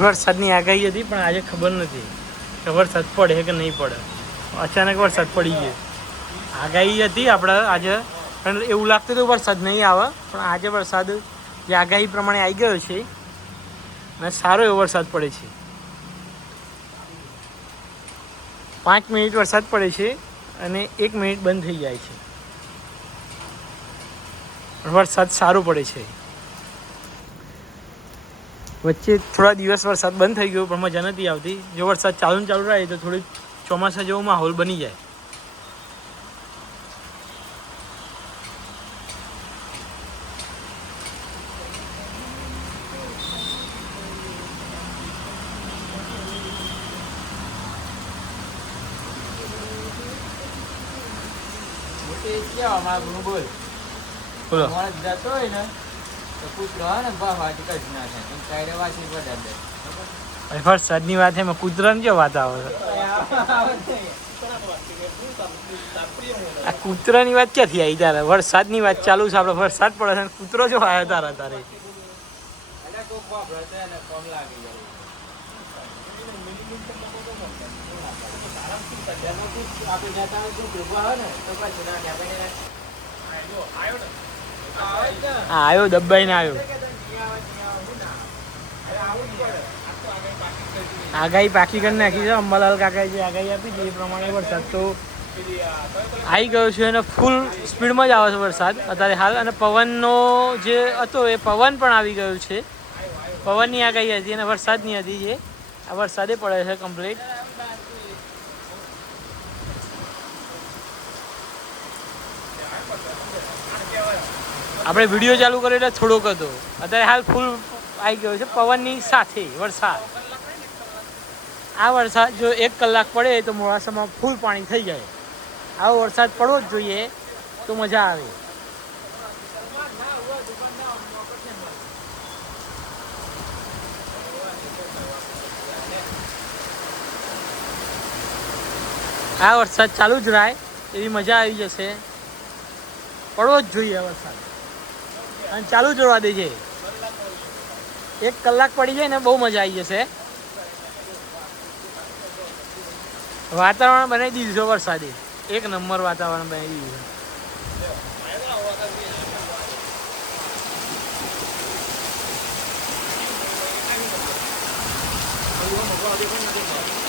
વરસાદની આગાહી હતી પણ આજે ખબર નથી કે વરસાદ પડે કે નહીં પડે. અચાનક વરસાદ પડી ગયો. આગાહી હતી આપણે આજે, પણ એવું લાગતું હતું વરસાદ નહીં આવે, પણ આજે વરસાદ જે આગાહી પ્રમાણે આવી ગયો છે અને સારો એવો વરસાદ પડે છે. 5 મિનિટ વરસાદ પડે છે અને 1 મિનિટ બંધ થઈ જાય છે. વરસાદ સારો પડે છે. વચ્ચે થોડા દિવસ વરસાદ બંધ થઈ ગયો પણ મજા નથી આવતી. જો વરસાદ ચાલુ રહે તો થોડી ચોમાસા જેવો માહોલ બની જાય. બોલો જતો હોય ને તો કૂતરો ને વાટી કાઢી નાખે કાયદે વાસી વધારે. વરસાદની વાત એમાં કૂતરાની જો વાત આવે છે. આ કૂતરાની વાત ક્યાંથી આવી તારે? વરસાદની વાત ચાલુ છે, આપણે વરસાદ પડે છે કૂતરો જો આવ્યો તારા તારે. આવ્યો દબાઈને આવ્યો. આગાહી પાકી કરી નાખી છે. અંબાલાલ કાકાએ જે આગાહી આપી હતી એ પ્રમાણે વરસાદ તો આવી ગયો છે અને ફૂલ સ્પીડમાં જ આવે છે વરસાદ અત્યારે હાલ. અને પવનનો જે હતો એ પવન પણ આવી ગયો છે. પવનની આગાહી હતી અને વરસાદની હતી, જે આ વરસાદે પડે છે કમ્પ્લીટ. આપણે વિડીયો ચાલુ કર્યો એટલે થોડોક હતો, અત્યારે હાલ ફૂલ આવી ગયો છે પવનની સાથે વરસાદ. આ વરસાદ જો 1 કલાક પડે તો મોડાસામાં ફૂલ પાણી થઈ જાય. આવો વરસાદ પડવો જ જોઈએ તો મજા આવે. આ વરસાદ ચાલુ જ રહે એવી મજા આવી જશે. પડવો જ જોઈએ વરસાદ અને ચાલુ જ રહેવા દેજે. 1 કલાક પડી જાય ને બહુ મજા આવી જશે. વાતાવરણ બનાવી દીધું છે વરસાદે. 1 નંબર વાતાવરણ બનાવી દીધું છે.